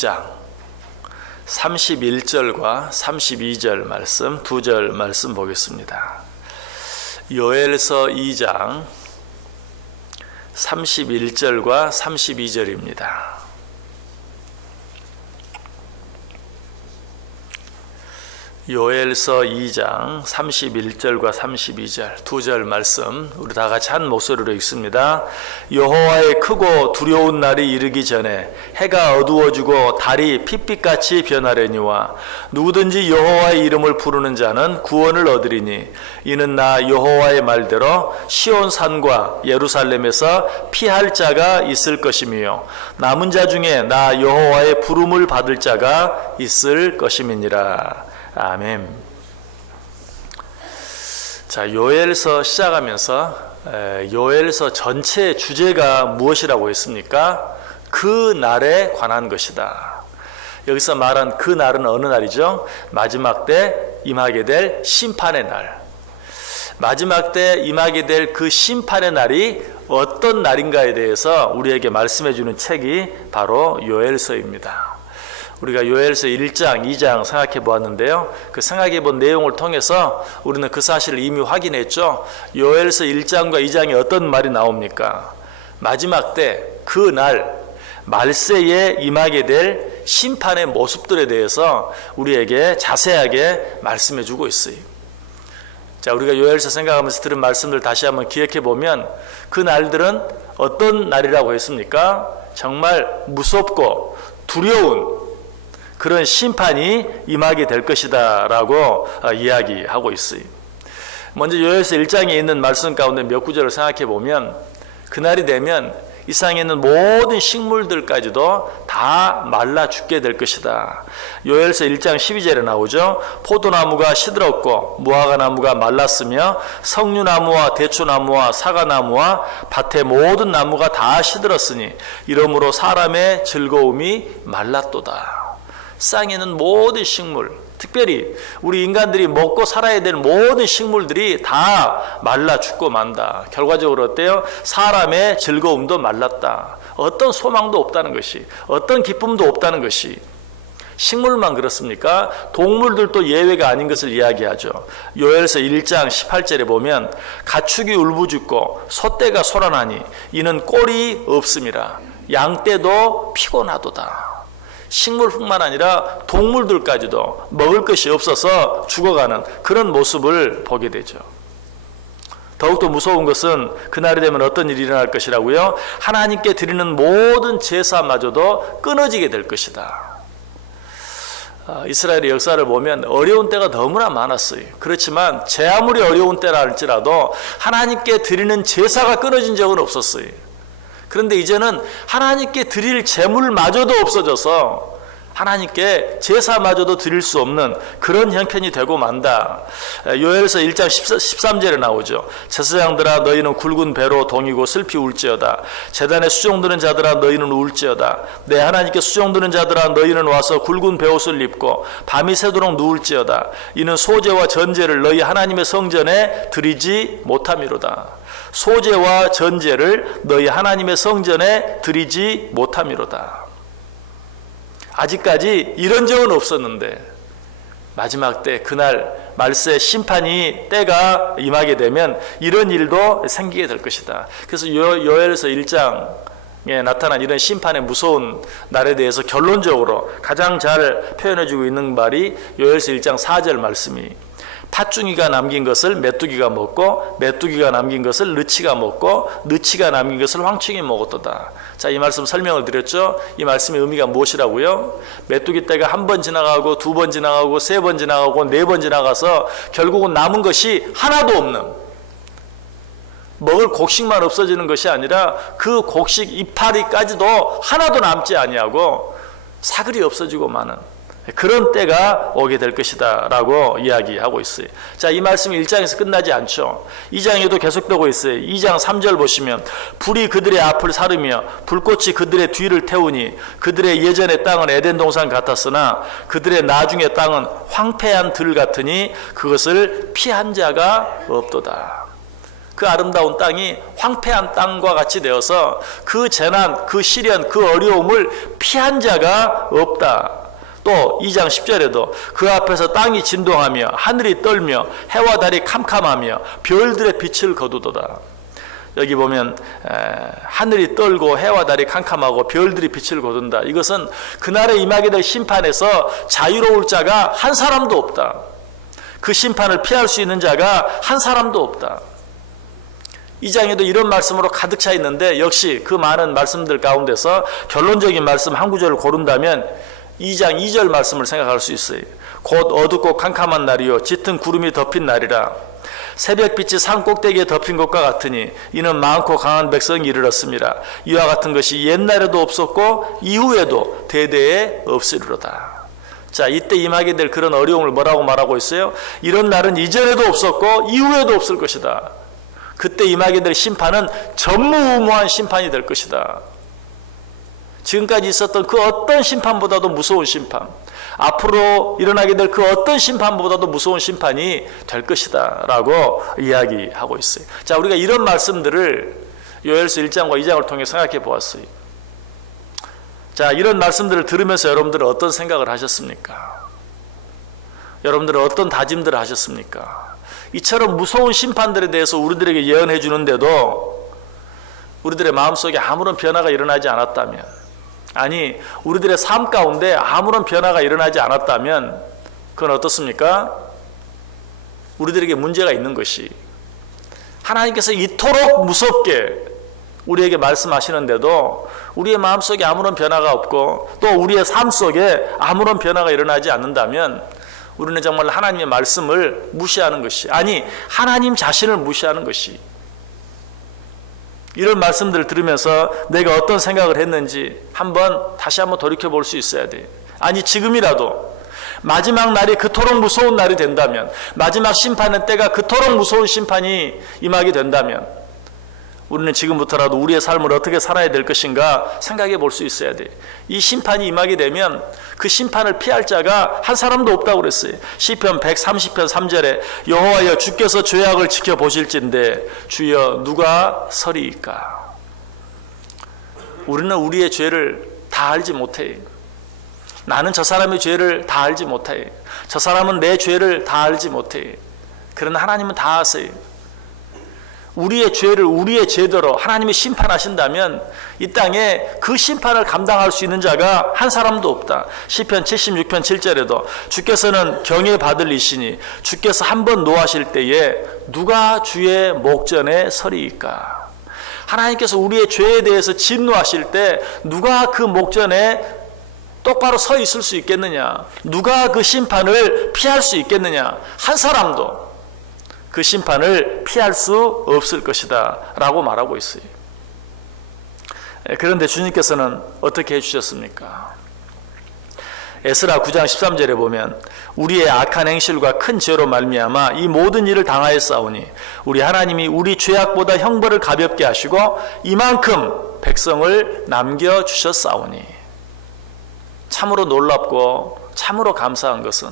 2장 31절과 32절 말씀, 두 절 말씀 보겠습니다. 요엘서 2장 31절과 32절입니다. 요엘서 2장 31절과 32절 두 절 말씀 우리 다 같이 한 목소리로 읽습니다. 여호와의 크고 두려운 날이 이르기 전에 해가 어두워지고 달이 핏빛같이 변하려니와 누구든지 여호와의 이름을 부르는 자는 구원을 얻으리니 이는 나 여호와의 말대로 시온산과 예루살렘에서 피할 자가 있을 것이며 남은 자 중에 나 여호와의 부름을 받을 자가 있을 것임이니라. 아멘. 자, 요엘서 시작하면서 요엘서 전체의 주제가 무엇이라고 했습니까? 그 날에 관한 것이다. 여기서 말한 그 날은 어느 날이죠? 마지막 때 임하게 될 심판의 날. 마지막 때 임하게 될 그 심판의 날이 어떤 날인가에 대해서 우리에게 말씀해 주는 책이 바로 요엘서입니다. 우리가 요엘서 1장, 2장 생각해 보았는데요. 그 생각해 본 내용을 통해서 우리는 그 사실을 이미 확인했죠. 요엘서 1장과 2장에 어떤 말이 나옵니까? 마지막 때 그 날 말세에 임하게 될 심판의 모습들에 대해서 우리에게 자세하게 말씀해 주고 있어요. 자, 우리가 요엘서 생각하면서 들은 말씀들 다시 한번 기억해 보면 그 날들은 어떤 날이라고 했습니까? 정말 무섭고 두려운 그런 심판이 임하게 될 것이다 라고 이야기하고 있어요. 먼저 요엘서 1장에 있는 말씀 가운데 몇 구절을 생각해 보면 그날이 되면 이 세상에 있는 모든 식물들까지도 다 말라 죽게 될 것이다. 요엘서 1장 12절에 나오죠. 포도나무가 시들었고 무화과나무가 말랐으며 석류나무와 대추나무와 사과나무와 밭의 모든 나무가 다 시들었으니 이러므로 사람의 즐거움이 말랐도다. 세상에 있는 모든 식물, 특별히 우리 인간들이 먹고 살아야 될 모든 식물들이 다 말라 죽고 만다. 결과적으로 어때요? 사람의 즐거움도 말랐다. 어떤 소망도 없다는 것이, 어떤 기쁨도 없다는 것이. 식물만 그렇습니까? 동물들도 예외가 아닌 것을 이야기하죠. 요엘서 1장 18절에 보면 가축이 울부짖고 소떼가 소란하니 이는 꼴이 없음이라. 양떼도 피곤하도다. 식물뿐만 아니라 동물들까지도 먹을 것이 없어서 죽어가는 그런 모습을 보게 되죠. 더욱더 무서운 것은 그날이 되면 어떤 일이 일어날 것이라고요? 하나님께 드리는 모든 제사마저도 끊어지게 될 것이다. 이스라엘의 역사를 보면 어려운 때가 너무나 많았어요. 그렇지만 제 아무리 어려운 때라 할지라도 하나님께 드리는 제사가 끊어진 적은 없었어요. 그런데 이제는 하나님께 드릴 제물마저도 없어져서 하나님께 제사마저도 드릴 수 없는 그런 형편이 되고 만다. 요엘서 1장 13절에 나오죠. 제사장들아 너희는 굵은 배로 동이고 슬피 울지어다. 제단에 수종드는 자들아 너희는 울지어다. 내 하나님께 수종드는 자들아 너희는 와서 굵은 베옷을 입고 밤이 새도록 누울지어다. 이는 소제와 전제를 너희 하나님의 성전에 드리지 못함이로다. 소제와 전제를 너희 하나님의 성전에 드리지 못함이로다. 아직까지 이런 적은 없었는데 마지막 때 그날 말세 심판이 때가 임하게 되면 이런 일도 생기게 될 것이다. 그래서 요엘서 1장에 나타난 이런 심판의 무서운 날에 대해서 결론적으로 가장 잘 표현해주고 있는 말이 요엘서 1장 4절 말씀이 팥중이가 남긴 것을 메뚜기가 먹고 메뚜기가 남긴 것을 느치가 먹고 느치가 남긴 것을 황충이 먹었도다. 자, 이 말씀 설명을 드렸죠. 이 말씀의 의미가 무엇이라고요? 메뚜기 떼가 한 번 지나가고 두 번 지나가고 세 번 지나가고 네 번 지나가서 결국은 남은 것이 하나도 없는, 먹을 곡식만 없어지는 것이 아니라 그 곡식 이파리까지도 하나도 남지 아니하고 사글이 없어지고 마는 그런 때가 오게 될 것이다 라고 이야기하고 있어요. 자, 이 말씀이 1장에서 끝나지 않죠. 2장에도 계속되고 있어요. 2장 3절 보시면 불이 그들의 앞을 사르며 불꽃이 그들의 뒤를 태우니 그들의 예전의 땅은 에덴 동산 같았으나 그들의 나중의 땅은 황폐한 들 같으니 그것을 피한 자가 없도다. 그 아름다운 땅이 황폐한 땅과 같이 되어서 그 재난, 그 시련, 그 어려움을 피한 자가 없다. 또 2장 10절에도 그 앞에서 땅이 진동하며 하늘이 떨며 해와 달이 캄캄하며 별들의 빛을 거두도다. 여기 보면 하늘이 떨고 해와 달이 캄캄하고 별들이 빛을 거둔다. 이것은 그날에 임하게 될 심판에서 자유로울 자가 한 사람도 없다. 그 심판을 피할 수 있는 자가 한 사람도 없다. 이 장에도 이런 말씀으로 가득 차 있는데 역시 그 많은 말씀들 가운데서 결론적인 말씀 한 구절을 고른다면 2장 2절 말씀을 생각할 수 있어요. 곧 어둡고 캄캄한 날이요 짙은 구름이 덮인 날이라. 새벽빛이 산 꼭대기에 덮인 것과 같으니 이는 많고 강한 백성이 이르렀습니다. 이와 같은 것이 옛날에도 없었고 이후에도 대대에 없으리로다. 자, 이때 임하게 될 그런 어려움을 뭐라고 말하고 있어요? 이런 날은 이전에도 없었고 이후에도 없을 것이다. 그때 임하게 될 심판은 전무후무한 심판이 될 것이다. 지금까지 있었던 그 어떤 심판보다도 무서운 심판, 앞으로 일어나게 될 그 어떤 심판보다도 무서운 심판이 될 것이다 라고 이야기하고 있어요. 자, 우리가 이런 말씀들을 요엘서 1장과 2장을 통해 생각해 보았어요. 자, 이런 말씀들을 들으면서 여러분들은 어떤 생각을 하셨습니까? 여러분들은 어떤 다짐들을 하셨습니까? 이처럼 무서운 심판들에 대해서 우리들에게 예언해 주는데도 우리들의 마음속에 아무런 변화가 일어나지 않았다면, 아니 우리들의 삶 가운데 아무런 변화가 일어나지 않았다면 그건 어떻습니까? 우리들에게 문제가 있는 것이, 하나님께서 이토록 무섭게 우리에게 말씀하시는데도 우리의 마음속에 아무런 변화가 없고 또 우리의 삶 속에 아무런 변화가 일어나지 않는다면 우리는 정말 하나님의 말씀을 무시하는 것이, 아니 하나님 자신을 무시하는 것이, 이런 말씀들을 들으면서 내가 어떤 생각을 했는지 다시 한번 돌이켜볼 수 있어야 돼요. 아니 지금이라도 마지막 날이 그토록 무서운 날이 된다면, 마지막 심판의 때가 그토록 무서운 심판이 임하게 된다면 우리는 지금부터라도 우리의 삶을 어떻게 살아야 될 것인가 생각해 볼 수 있어야 돼요. 이 심판이 임하게 되면 그 심판을 피할 자가 한 사람도 없다고 그랬어요. 시편 130편 3절에 여호와여 주께서 죄악을 지켜보실진데 주여 누가 서리이까. 우리는 우리의 죄를 다 알지 못해요. 나는 저 사람의 죄를 다 알지 못해요. 저 사람은 내 죄를 다 알지 못해요. 그러나 하나님은 다 아세요. 우리의 죄를 우리의 죄대로 하나님이 심판하신다면 이 땅에 그 심판을 감당할 수 있는 자가 한 사람도 없다. 시편 76편 7절에도 주께서는 경외받을 이시니 주께서 한번 노하실 때에 누가 주의 목전에 서리이까. 하나님께서 우리의 죄에 대해서 진노하실 때 누가 그 목전에 똑바로 서 있을 수 있겠느냐, 누가 그 심판을 피할 수 있겠느냐. 한 사람도 그 심판을 피할 수 없을 것이다 라고 말하고 있어요. 그런데 주님께서는 어떻게 해주셨습니까? 에스라 9장 13절에 보면 우리의 악한 행실과 큰 죄로 말미암아 이 모든 일을 당하였사오니 우리 하나님이 우리 죄악보다 형벌을 가볍게 하시고 이만큼 백성을 남겨주셨사오니. 참으로 놀랍고 참으로 감사한 것은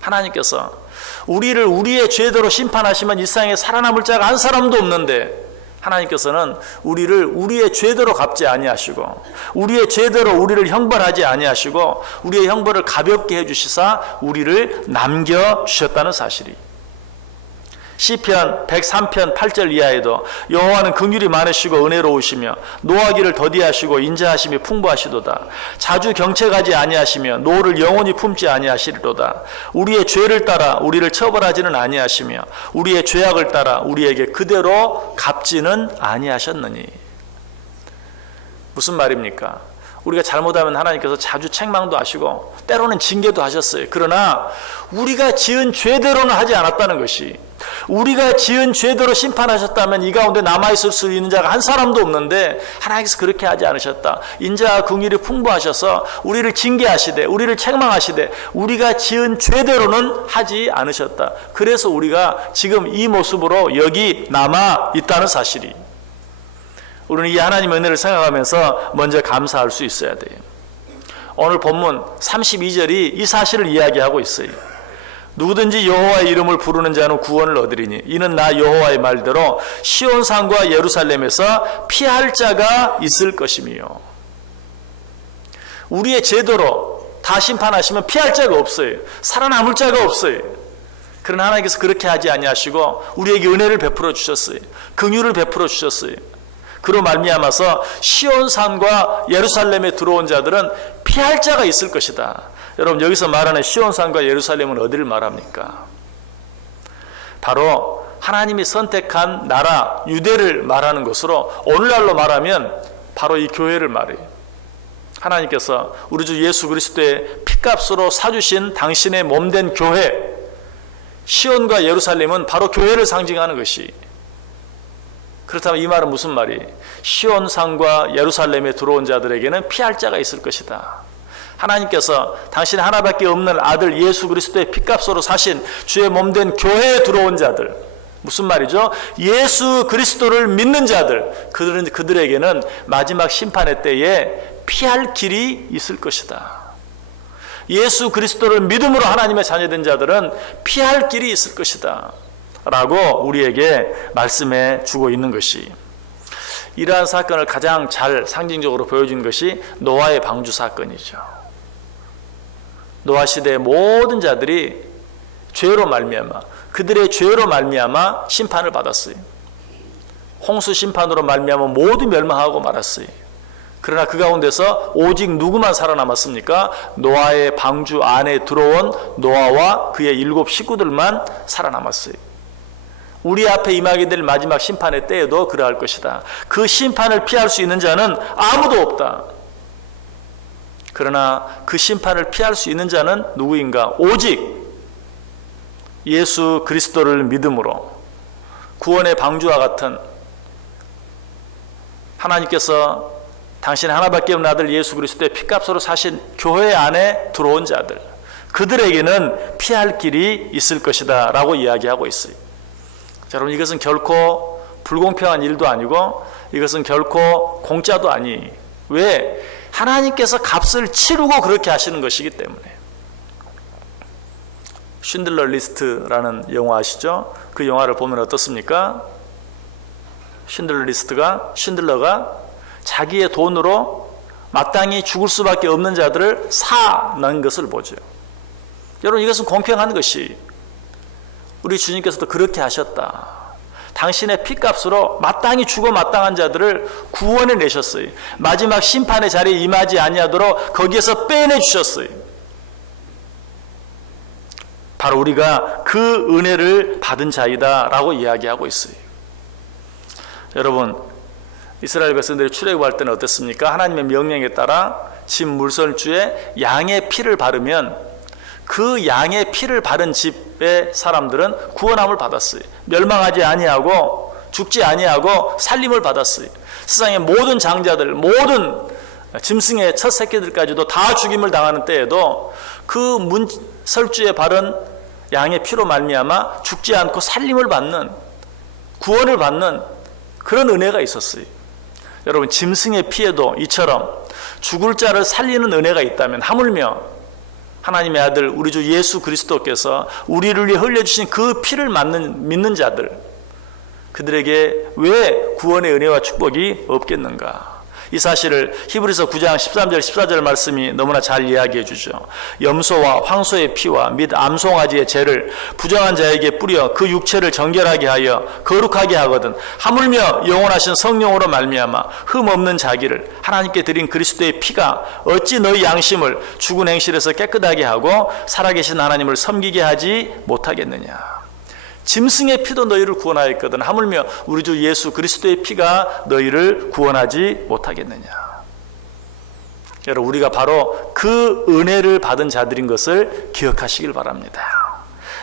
하나님께서 우리를 우리의 죄대로 심판하시면 이 세상에 살아남을 자가 한 사람도 없는데 하나님께서는 우리를 우리의 죄대로 갚지 아니하시고 우리의 죄대로 우리를 형벌하지 아니하시고 우리의 형벌을 가볍게 해주시사 우리를 남겨주셨다는 사실이. 시편 103편 8절 이하에도 여호와는 긍휼이 많으시고 은혜로우시며 노하기를 더디하시고 인자하심이 풍부하시도다. 자주 경책하지 아니하시며 노를 영원히 품지 아니하시리로다. 우리의 죄를 따라 우리를 처벌하지는 아니하시며 우리의 죄악을 따라 우리에게 그대로 갚지는 아니하셨느니. 무슨 말입니까? 우리가 잘못하면 하나님께서 자주 책망도 하시고 때로는 징계도 하셨어요. 그러나 우리가 지은 죄대로는 하지 않았다는 것이, 우리가 지은 죄대로 심판하셨다면 이 가운데 남아있을 수 있는 자가 한 사람도 없는데 하나님께서 그렇게 하지 않으셨다. 인자와 긍휼이 풍부하셔서 우리를 징계하시되 우리를 책망하시되 우리가 지은 죄대로는 하지 않으셨다. 그래서 우리가 지금 이 모습으로 여기 남아 있다는 사실이, 우리는 이 하나님의 은혜를 생각하면서 먼저 감사할 수 있어야 돼요. 오늘 본문 32절이 이 사실을 이야기하고 있어요. 누구든지 여호와의 이름을 부르는 자는 구원을 얻으리니 이는 나 여호와의 말대로 시온산과 예루살렘에서 피할 자가 있을 것이며. 우리의 제도로 다 심판하시면 피할 자가 없어요. 살아남을 자가 없어요. 그러나 하나님께서 그렇게 하지 아니하시고 우리에게 은혜를 베풀어 주셨어요. 긍휼을 베풀어 주셨어요. 그로 말미암아서 시온산과 예루살렘에 들어온 자들은 피할 자가 있을 것이다. 여러분, 여기서 말하는 시온산과 예루살렘은 어디를 말합니까? 바로 하나님이 선택한 나라 유대를 말하는 것으로 오늘날로 말하면 바로 이 교회를 말해요. 하나님께서 우리 주 예수 그리스도의 피값으로 사주신 당신의 몸된 교회, 시온과 예루살렘은 바로 교회를 상징하는 것이. 그렇다면 이 말은 무슨 말이에요? 시온산과 예루살렘에 들어온 자들에게는 피할 자가 있을 것이다. 하나님께서 당신 하나밖에 없는 아들 예수 그리스도의 피값으로 사신 주의 몸된 교회에 들어온 자들, 무슨 말이죠? 예수 그리스도를 믿는 자들, 그들에게는 마지막 심판의 때에 피할 길이 있을 것이다. 예수 그리스도를 믿음으로 하나님의 자녀된 자들은 피할 길이 있을 것이다 라고 우리에게 말씀해 주고 있는 것이, 이러한 사건을 가장 잘 상징적으로 보여준 것이 노아의 방주 사건이죠. 노아 시대의 모든 자들이 죄로 말미암아, 그들의 죄로 말미암아 심판을 받았어요. 홍수 심판으로 말미암아 모두 멸망하고 말았어요. 그러나 그 가운데서 오직 누구만 살아남았습니까? 노아의 방주 안에 들어온 노아와 그의 7 식구들만 살아남았어요. 우리 앞에 임하게 될 마지막 심판의 때에도 그러할 것이다. 그 심판을 피할 수 있는 자는 아무도 없다. 그러나 그 심판을 피할 수 있는 자는 누구인가? 오직 예수 그리스도를 믿음으로 구원의 방주와 같은 하나님께서 당신 하나밖에 없는 아들 예수 그리스도의 피값으로 사신 교회 안에 들어온 자들, 그들에게는 피할 길이 있을 것이다 라고 이야기하고 있어요. 자, 여러분, 이것은 결코 불공평한 일도 아니고 이것은 결코 공짜도 아니. 왜? 하나님께서 값을 치르고 그렇게 하시는 것이기 때문에. 쉰들러 리스트라는 영화 아시죠? 그 영화를 보면 어떻습니까? 쉰들러가 자기의 돈으로 마땅히 죽을 수밖에 없는 자들을 사는 것을 보죠. 여러분, 이것은 공평한 것이, 우리 주님께서도 그렇게 하셨다. 당신의 피값으로 마땅히 죽어 마땅한 자들을 구원해 내셨어요. 마지막 심판의 자리에 임하지 아니하도록 거기에서 빼내 주셨어요. 바로 우리가 그 은혜를 받은 자이다 라고 이야기하고 있어요. 여러분, 이스라엘 백성들이 출애굽할 때는 어땠습니까? 하나님의 명령에 따라 집 물설주에 양의 피를 바르면 그 양의 피를 바른 집의 사람들은 구원함을 받았어요. 멸망하지 아니하고 죽지 아니하고 살림을 받았어요. 세상의 모든 장자들, 모든 짐승의 첫 새끼들까지도 다 죽임을 당하는 때에도 그 문설주에 바른 양의 피로 말미암아 죽지 않고 살림을 받는, 구원을 받는 그런 은혜가 있었어요. 여러분, 짐승의 피에도 이처럼 죽을 자를 살리는 은혜가 있다면 하물며 하나님의 아들 우리 주 예수 그리스도께서 우리를 위해 흘려주신 그 피를 믿는 자들, 그들에게 왜 구원의 은혜와 축복이 없겠는가? 이 사실을 히브리서 9장 13절 14절 말씀이 너무나 잘 이야기해 주죠. 염소와 황소의 피와 및 암송아지의 죄를 부정한 자에게 뿌려 그 육체를 정결하게 하여 거룩하게 하거든 하물며 영원하신 성령으로 말미암아 흠 없는 자기를 하나님께 드린 그리스도의 피가 어찌 너희 양심을 죽은 행실에서 깨끗하게 하고 살아계신 하나님을 섬기게 하지 못하겠느냐. 짐승의 피도 너희를 구원하였거든 하물며 우리 주 예수 그리스도의 피가 너희를 구원하지 못하겠느냐. 여러분, 우리가 바로 그 은혜를 받은 자들인 것을 기억하시길 바랍니다.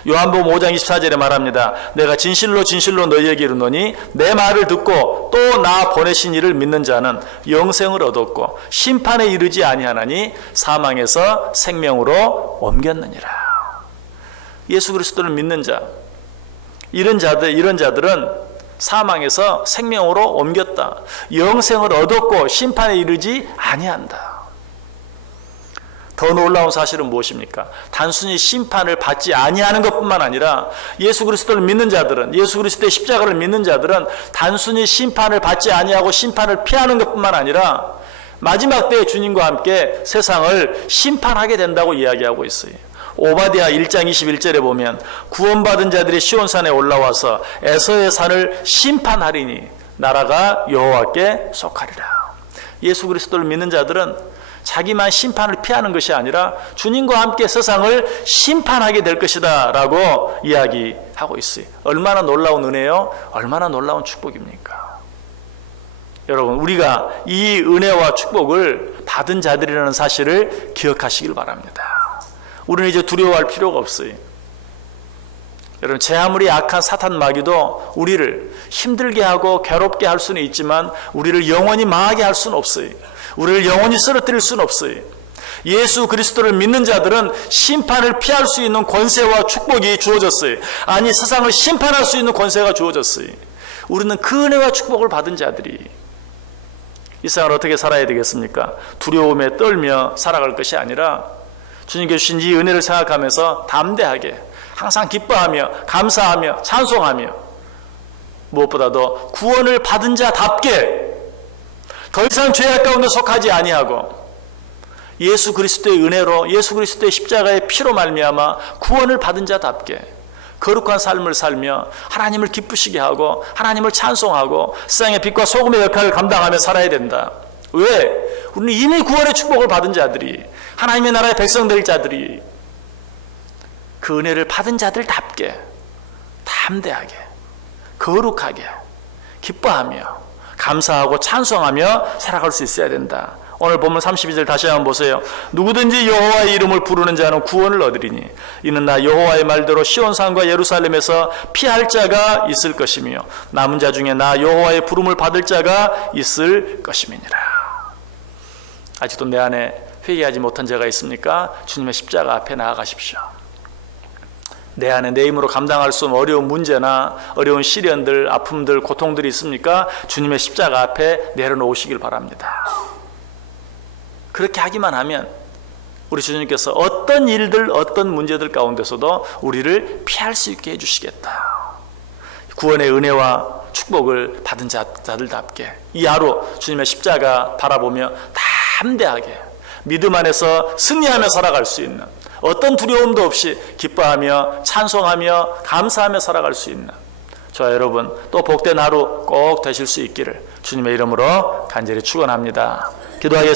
요한복음 5장 24절에 말합니다. 내가 진실로 진실로 너희에게 이르노니 내 말을 듣고 또 나 보내신 이를 믿는 자는 영생을 얻었고 심판에 이르지 아니하나니 사망에서 생명으로 옮겼느니라. 예수 그리스도를 믿는 자, 이런 자들은 사망에서 생명으로 옮겼다. 영생을 얻었고 심판에 이르지 아니한다. 더 놀라운 사실은 무엇입니까? 단순히 심판을 받지 아니하는 것뿐만 아니라 예수 그리스도를 믿는 자들은, 예수 그리스도의 십자가를 믿는 자들은 단순히 심판을 받지 아니하고 심판을 피하는 것뿐만 아니라 마지막 때에 주님과 함께 세상을 심판하게 된다고 이야기하고 있어요. 오바댜 1장 21절에 보면 구원받은 자들이 시온산에 올라와서 에서의 산을 심판하리니 나라가 여호와께 속하리라. 예수 그리스도를 믿는 자들은 자기만 심판을 피하는 것이 아니라 주님과 함께 세상을 심판하게 될 것이다 라고 이야기하고 있어요. 얼마나 놀라운 은혜요? 얼마나 놀라운 축복입니까? 여러분, 우리가 이 은혜와 축복을 받은 자들이라는 사실을 기억하시길 바랍니다. 우리는 이제 두려워할 필요가 없어요. 여러분, 제 아무리 악한 사탄 마귀도 우리를 힘들게 하고 괴롭게 할 수는 있지만 우리를 영원히 망하게 할 수는 없어요. 우리를 영원히 쓰러뜨릴 수는 없어요. 예수 그리스도를 믿는 자들은 심판을 피할 수 있는 권세와 축복이 주어졌어요. 아니, 세상을 심판할 수 있는 권세가 주어졌어요. 우리는 그 은혜와 축복을 받은 자들이 이 세상을 어떻게 살아야 되겠습니까? 두려움에 떨며 살아갈 것이 아니라 주님께 주신 이 은혜를 생각하면서 담대하게 항상 기뻐하며 감사하며 찬송하며 무엇보다도 구원을 받은 자답게 더 이상 죄악 가운데 속하지 아니하고 예수 그리스도의 은혜로 예수 그리스도의 십자가의 피로 말미암아 구원을 받은 자답게 거룩한 삶을 살며 하나님을 기쁘시게 하고 하나님을 찬송하고 세상의 빛과 소금의 역할을 감당하며 살아야 된다. 왜? 우리는 이미 구원의 축복을 받은 자들이, 하나님의 나라의 백성 될 자들이 그 은혜를 받은 자들답게 담대하게 거룩하게 기뻐하며 감사하고 찬송하며 살아갈 수 있어야 된다. 오늘 본문 32절 다시 한번 보세요. 누구든지 여호와의 이름을 부르는 자는 구원을 얻으리니 이는 나 여호와의 말대로 시온산과 예루살렘에서 피할 자가 있을 것이며 남은 자 중에 나 여호와의 부름을 받을 자가 있을 것임이니라. 아직도 내 안에 회개하지 못한 자가 있습니까? 주님의 십자가 앞에 나아가십시오. 내 안에 내 힘으로 감당할 수 없는 어려운 문제나 어려운 시련들, 아픔들, 고통들이 있습니까? 주님의 십자가 앞에 내려놓으시길 바랍니다. 그렇게 하기만 하면 우리 주님께서 어떤 일들, 어떤 문제들 가운데서도 우리를 피할 수 있게 해주시겠다. 구원의 은혜와 축복을 받은 자들답게 이 하루 주님의 십자가 바라보며 담대하게 믿음 안에서 승리하며 살아갈 수 있는, 어떤 두려움도 없이 기뻐하며 찬송하며 감사하며 살아갈 수 있는 저와 여러분 또 복된 하루 꼭 되실 수 있기를 주님의 이름으로 간절히 축원합니다. 기도하겠습니다.